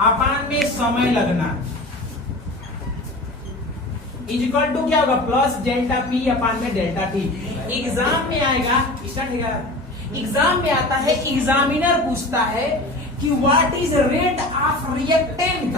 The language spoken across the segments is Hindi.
अपान में समय लगना इज इक्वल टू क्या होगा, प्लस डेल्टा पी अपान में डेल्टा टी। एग्जाम में आएगा, एग्जाम में आता है, एग्जामिनर पूछता है कि what is rate of reactant,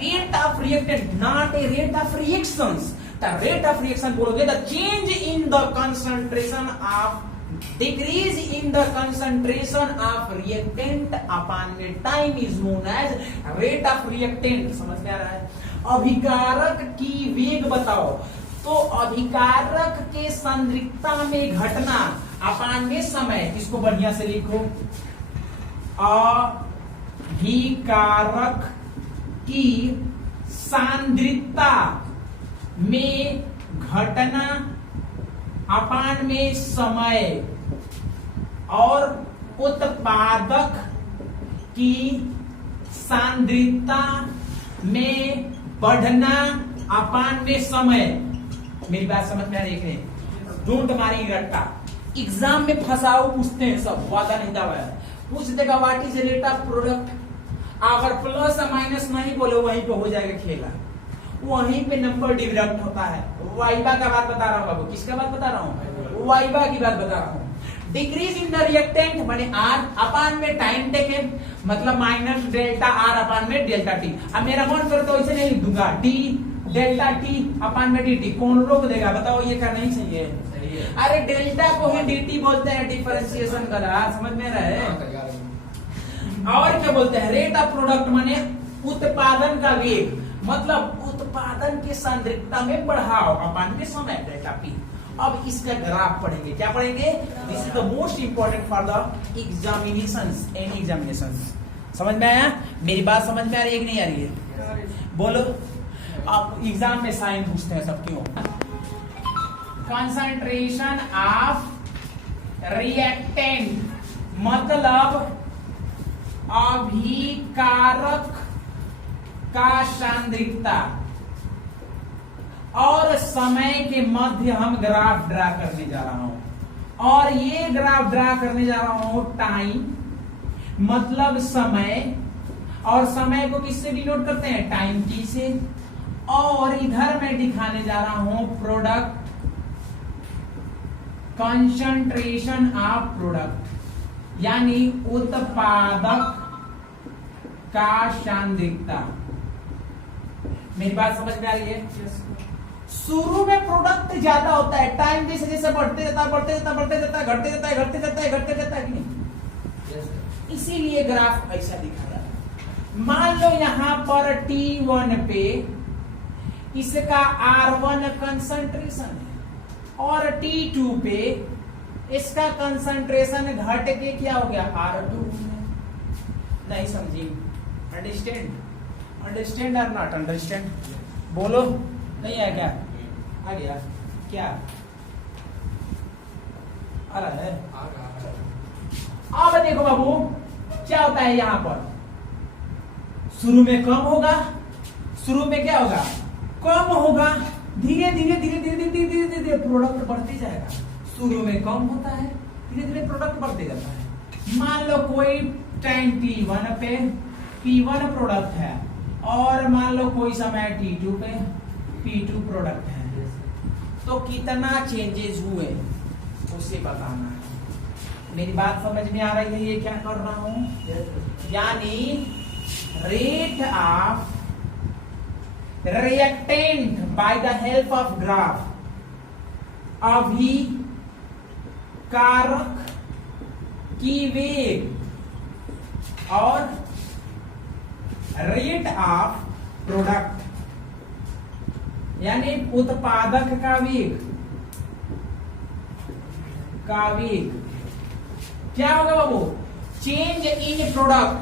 rate of reactant not a rate of reactions. The rate of reaction बोलोगे the change in the concentration of, decrease in the concentration of reactant upon में time is known as rate of reactant. समझ में आ रहा है? अभिकारक की वेग बताओ, तो अभिकारक के सांद्रिकता में घटना अपान में समय, इसको बढ़िया से लिखो, अभिकारक की सांद्रिकता में घटना अपान में समय और उत्पादक की सांद्रिकता में बढ़ना अपान में समय। मेरी बात समझ में आ रही है? डोंट मारी रट्टा, एग्जाम में फंसाओ पूछते हैं सब, वादा नहीं दावा है। पूछ देगा what is rate of product, अगर प्लस या माइनस नहीं बोले वहीं पे हो जाएगा खेला, वहीं पे नंबर डिडक्ट होता है। वाइबा का बात बता रहा हूँ बाबू, किसका बात बता रहा हूँ? वाइबा की बात बता रहा हूँ। डिक्रीज इन द रिएक्टेंट माने आर अपान में टाइम टेकन, मतलब माइनस डेल्टा आर अपान में डेल्टा टी। अब मेरा मन करे तो ऐसे नहीं लिख दूंगा, डी डेल्टा टी अपान में डी टी, कौन रोक देगा बताओ? ये करना ही चाहिए। अरे डेल्टा को ही डीटी बोलते हैं, डिफरेंशिएशन करा, समझ में रहे? और क्या बोलते हैं? रेट ऑफ प्रोडक्ट माने उत्पादन का वेग, मतलब उत्पादन की सांद्रिकता में बढ़ाव अपान में समय डेल्टा पी। अब इसका ग्राफ पढ़ेंगे, क्या पढ़ेंगे? This is the most important for the examinations, any examinations. समझ में आया? मेरी बात समझ में आ रही है कि नहीं आ रही है? बोलो। अब एग्जाम में साइन पूछते हैं सब, क्यों? कंसंट्रेशन ऑफ रिएक्टेंट मतलब अभिकारक का सांद्रिकता और समय के मध्य हम ग्राफ ड्रा करने जा रहा हूं। और ये ग्राफ ड्रा करने जा रहा हूं टाइम मतलब समय, और समय को किससे डिनोट करते हैं? टाइम टी से। और इधर मैं दिखाने जा रहा हूं प्रोडक्ट, कंसंट्रेशन ऑफ प्रोडक्ट यानी उत्पादक का सांद्रिकता। मेरी बात समझ में आ रही है? शुरू में प्रोडक्ट ज्यादा होता है, टाइम जैसे जैसे बढ़ते जाता है, बढ़ते जाता है, बढ़ते जाता है, घटते जाता है, घटते जाता है, घटते जाता है कि नहीं? इसीलिए ग्राफ ऐसा दिखाया। मान लो यहां पर T1 पे इसका R1 कंसंट्रेशन है और T2 पे इसका कंसंट्रेशन घट के क्या हो गया? R2। नहीं समझी? अंडरस्टैंड? अंडरस्टैंड और नॉट अंडरस्टैंड? बोलो। नहीं है क्या? आ गया क्या? आ रहा है? अब देखो बाबू क्या होता है यहां पर, शुरू में कम होगा, शुरू में क्या होगा? कम होगा, धीरे धीरे धीरे धीरे धीरे धीरे धीरे धीरे प्रोडक्ट बढ़ते जाएगा। शुरू में कम होता है, धीरे धीरे प्रोडक्ट बढ़ते जाता है। मान लो कोई टाइम T1 पे P1 प्रोडक्ट है और मान लो कोई समय T2 पे P2 प्रोडक्ट है, तो कितना चेंजेस हुए उसे बताना है। मेरी बात समझ में आ रही है? ये क्या कर रहा हूं? यानी rate of reactant by the help of graph, अभिकारक की वेग और रेट ऑफ प्रोडक्ट यानी उत्पादक का वेग, क्या होगा बाबू? चेंज इन प्रोडक्ट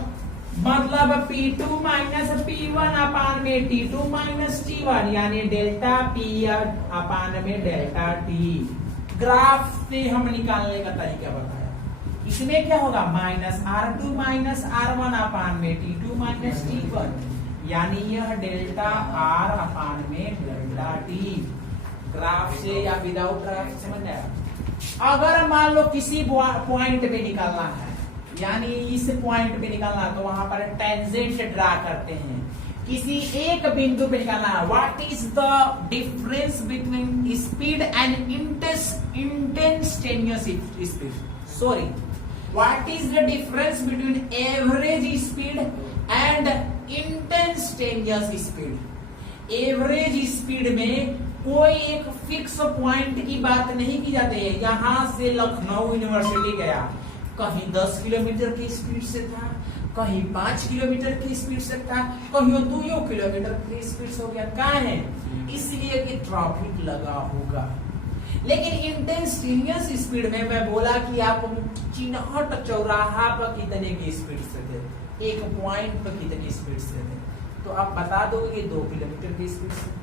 मतलब P2 माइनस P1 अपान में T2 माइनस T1 यानी डेल्टा P अपान में डेल्टा T। ग्राफ से हम निकालने का तरीका बताया। इसमें क्या होगा? माइनस R2 माइनस R1 अपान में T2 माइनस T1 यानी यह डेल्टा R अपान में डेल्टा T। ग्राफ से या विदाउट ग्राफ समझ आया? अगर मान लो किसी पॉइंट पे निकालना है, यानी इस पॉइंट पे निकलना, तो वहां पर टेंजेंट ड्रा करते हैं, किसी एक बिंदु पे निकालना है। What is the difference between speed and instantaneous speed, sorry, what is the difference between average speed and instantaneous speed. Average speed में कोई एक फिक्स पॉइंट की बात नहीं की जाती है। यहां से लखनऊ यूनिवर्सिटी गया, कहीं 10 किलोमीटर की स्पीड से था, कहीं 5 किलोमीटर की स्पीड से था, कहीं 2 किलोमीटर की स्पीड से हो गया। कहाँ है? इसलिए कि ट्रैफिक लगा होगा। लेकिन इंस्टेंटेनियस स्पीड में मैं बोला कि आप चिन्हट चौराहा पर कितने की स्पीड से थे, एक पॉइंट पर कितनी स्पीड से थे, तो आप बता दोगे 2 किलोमीटर की स्पीड से।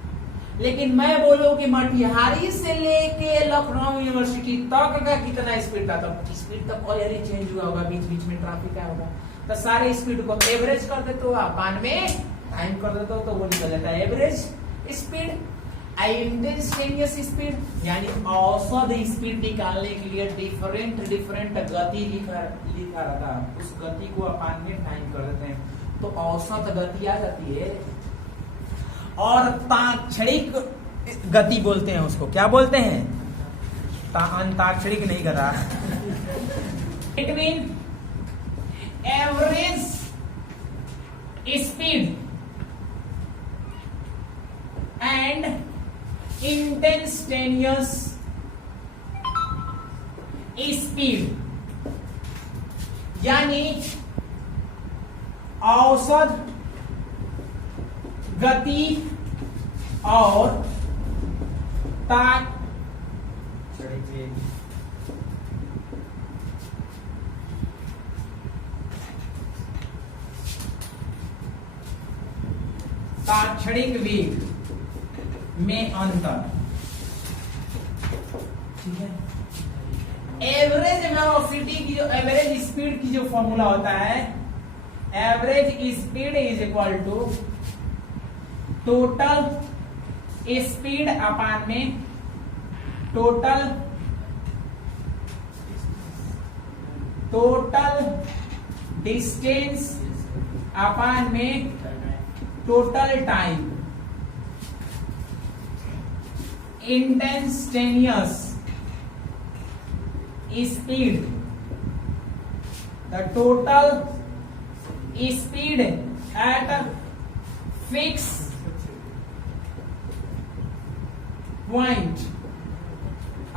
लेकिन मैं बोलूं कि मटिहारी से लेके लखनऊ यूनिवर्सिटी तक का कितना स्पीड था, तो स्पीड तक ऑलरेडी चेंज हुआ होगा, बीच बीच में ट्रैफिक आया होगा, तो सारे स्पीड को एवरेज कर देते हो आप, 92 टाइम कर देते हो, तो वो निकल जाता है एवरेज स्पीड। इंस्टेंटेनियस स्पीड यानी औसत स्पीड निकालने के लिए डिफरेंट गति लिखा रहता है, उस गति को अपन में टाइम कर देते हैं, तो औसत गति आ जाती है। और ताक्षणिक गति बोलते हैं उसको, क्या बोलते हैं? अंताक्षरिक नहीं कर रहा। Between average speed and instantaneous speed, यानी औसत गति और ताक्षणिक वेग में अंतर, ठीक है। एवरेज वेलोसिटी की जो एवरेज स्पीड की जो फॉर्मूला होता है, average speed is equal to total speed upon में टोटल डिस्टेंस अपान में total time. Instantaneous speed, the total speed at fix point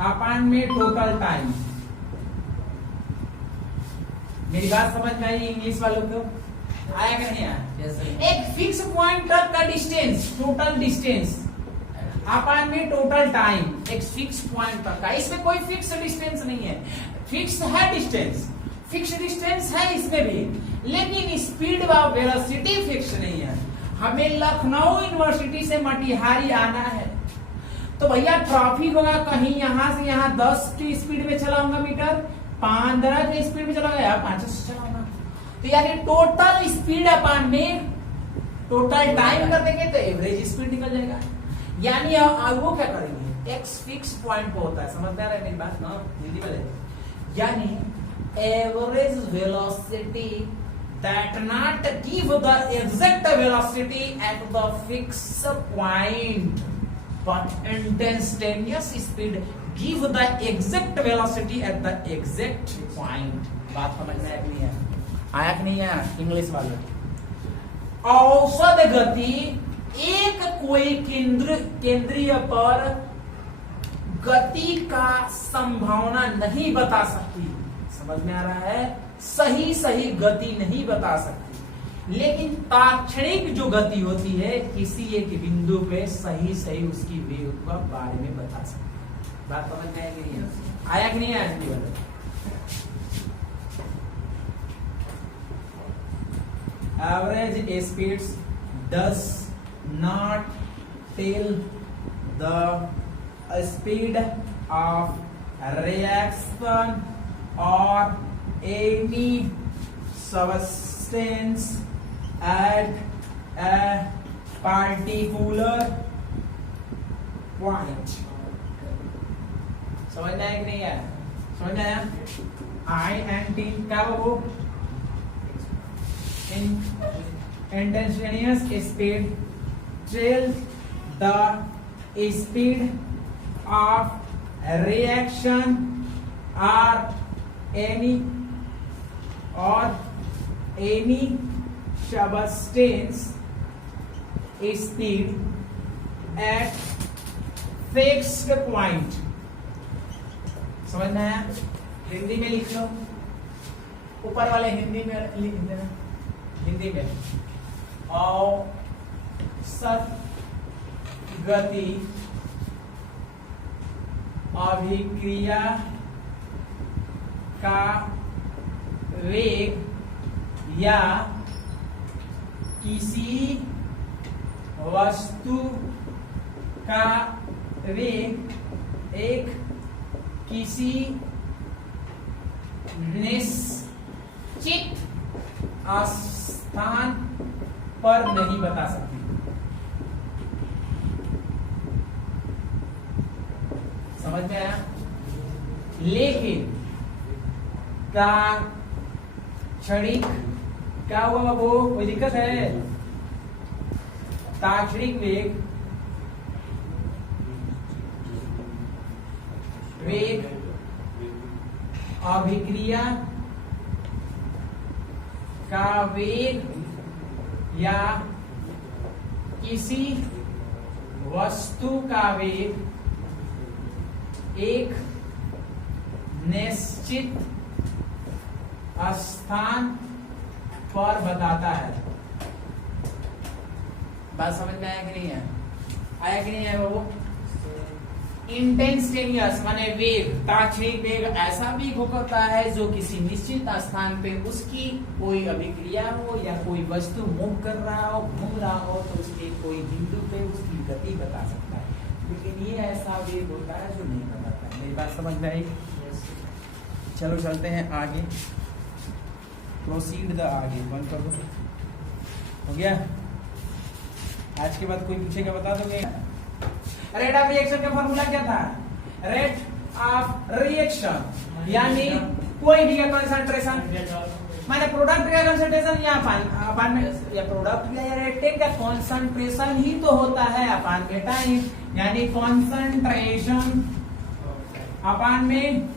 upon में टोटल टाइम। मेरी बात समझ में आई इंग्लिश वालों को? आया कि नहीं आया? एक फिक्स पॉइंट तक का डिस्टेंस, टोटल डिस्टेंस अपान में टोटल टाइम, एक फिक्स पॉइंट तक का। इसमें कोई फिक्स डिस्टेंस नहीं है, फिक्स है डिस्टेंस, फिक्स डिस्टेंस है इसमें भी, लेकिन स्पीड व वेलोसिटी फिक्स नहीं है। हमें लखनऊ यूनिवर्सिटी से मटिहारी आना है, तो भैया ट्रैफिक होगा, कहीं यहां से यहां 10 की स्पीड में चलाऊंगा मीटर, 15 की स्पीड में चलाऊंगा या 5 से चलाऊंगा, तो यानी टोटल स्पीड अपान में टोटल टाइम कर देंगे तो एवरेज स्पीड निकल जाएगा। यानी वो क्या करेंगे, एक्स फिक्स पॉइंट पे होता है, समझ में आ रहा है मेरी बात ना? हिंदी में यानी average velocity that not give the exact velocity at the fix point, but instantaneous speed give the exact velocity at the exact point। बात समझ में आया कि नहीं आया कि नहीं आया इंग्लिश वाले? औसत गति एक कोई केंद्रीय पर गति का संभावना नहीं बता सकती, समझ में आ रहा है? सही गति नहीं बता सकती, लेकिन ताक्षणिक जो गति होती है किसी एक बिंदु पे सही उसकी वेग के बारे में बता सकती। बात समझ में आया कि नहीं आया कि नहीं आया? Average speeds does not tell the speed of reaction और any substance at a particular point। समझ में आया कि नहीं आया? समझ में आया? I and T क्या वो instantaneous speed till the speed of reaction or any substance speed at fixed point। समझ में आया? हिंदी में लिख लो, ऊपर वाले हिंदी में लिख देना, हिंदी में औसत गति अभिक्रिया का वेग या किसी वस्तु का वेग एक किसी निश्चित स्थान पर नहीं बता सकती। समझ में आया? लेकिन ताक्षणिक क्या हुआ वो कोई दिक्कत है? ताक्षणिक वेग अभिक्रिया का वेग या किसी वस्तु का वेग एक निश्चित स्थान पर बताता है। बात समझ में आया कि नहीं है? आया कि नहीं है वो? इंटेंस्टेनियस माने वेग, ताक्षणिक वेग ऐसा वेग होता है जो किसी निश्चित स्थान पे उसकी कोई अभिक्रिया हो या कोई वस्तु मूव कर रहा हो, घूम रहा हो, तो उसके कोई बिंदु पे उसकी गति बता सकता है। लेकिन ये ऐसा वेग होता है जो नहीं बताता है। मेरी बात समझ में आई? चलो चलते हैं आगे, प्रोसीड द आगे, बंद कर दो। हो गया? आज के बाद कोई पूछेगा बता दोगे? रेट ऑफ रिएक्शन का फॉर्मूला क्या था? रेट ऑफ रिएक्शन यानी कोई भी कंसंट्रेशन माने प्रोडक्ट का कंसंट्रेशन या अपान में या प्रोडक्ट या रेट का कंसंट्रेशन ही तो होता है अपान में टाइम, यानी कंसंट्रेशन अपान में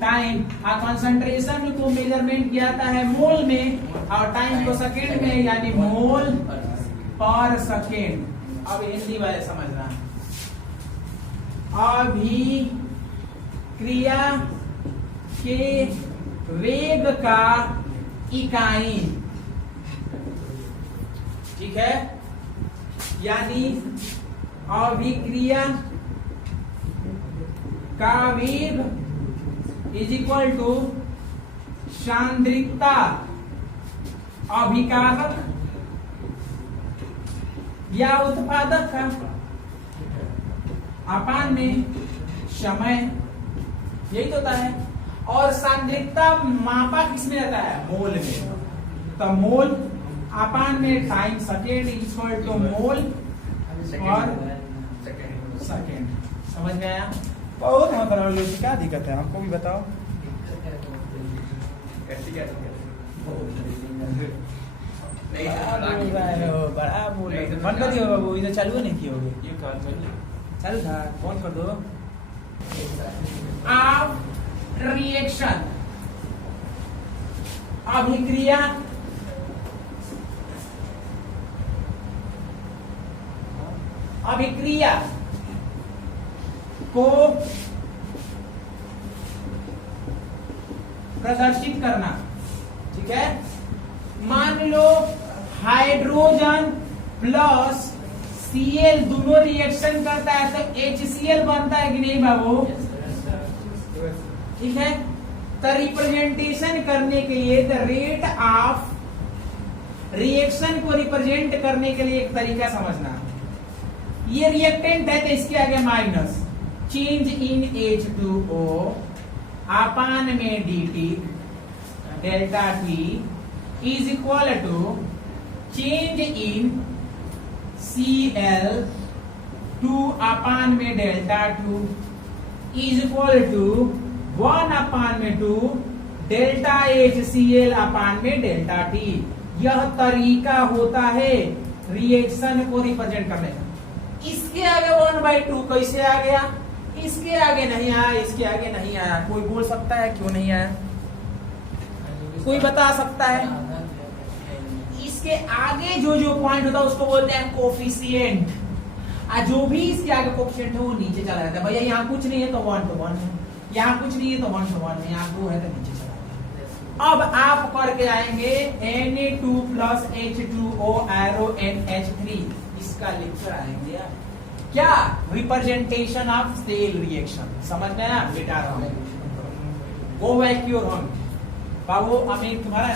टाइम। कंसंट्रेशन को मेजरमेंट किया जाता है मोल में और टाइम को सेकेंड में, यानी मोल पर सेकेंड। अब हिंदी वाले समझना, अभिक्रिया के वेग का इकाई, ठीक है, यानी अभिक्रिया का वेग इज इक्वल टू सांद्रिकता अभिकारक या उत्पादक का अपान में समय, यही तो होता है। और सांद्रिकता मापा किसमें रहता है? मोल में। तो मोल अपान में टाइम सेकेंड इक्वल टू मोल और सेकेंड। समझ में आया? बहुत मतलब क्या दिक्कत है हमको भी बताओ। बड़ा बोल बंद कर दियो बाबू, इधर चालू नहीं किए होगे? चालू था, फोन कर दो। आप रिएक्शन अभिक्रिया को प्रदर्शित करना, ठीक है। मान लो हाइड्रोजन प्लस Cl दोनों रिएक्शन करता है तो HCl बनता है कि नहीं बाबू? ठीक है। तो रिप्रेजेंटेशन करने के लिए द रेट ऑफ रिएक्शन को रिप्रेजेंट करने के लिए एक तरीका समझना, ये रिएक्टेंट है तो इसके आगे माइनस, चेंज इन H2O अपान में dt delta T is equal to change in Cl 2 अपान में डेल्टा 2 इज इक्वल टू 1 अपान में 2 डेल्टा HCl अपान में डेल्टा T। यह तरीका होता है रिएक्शन को रिप्रेजेंट करने का। इसके आगे 1/2 कैसे आ गया? इसके आगे नहीं आया, इसके आगे नहीं आया। कोई बोल सकता है क्यों नहीं आया? कोई बता सकता है? इसके आगे जो जो पॉइंट होता है उसको बोलते हैं कोफिशिएंट। जो भी इसके आगे कोफिशिएंट है वो नीचे चला जाता है। भैया यहाँ कुछ नहीं है तो 1 to 1 है, यहाँ कुछ नहीं है तो 1 to 1 है, यहाँ 2 है तो नीचे चला जाता है। अब आप करके आएंगे Na2 plus H2O arrow NH3, इसका लेक्चर आएंगे यार। क्या? Representation of cell reaction. समझ में आया? बेटा गो बैक योर होम। बाबू अमित तुम्हारा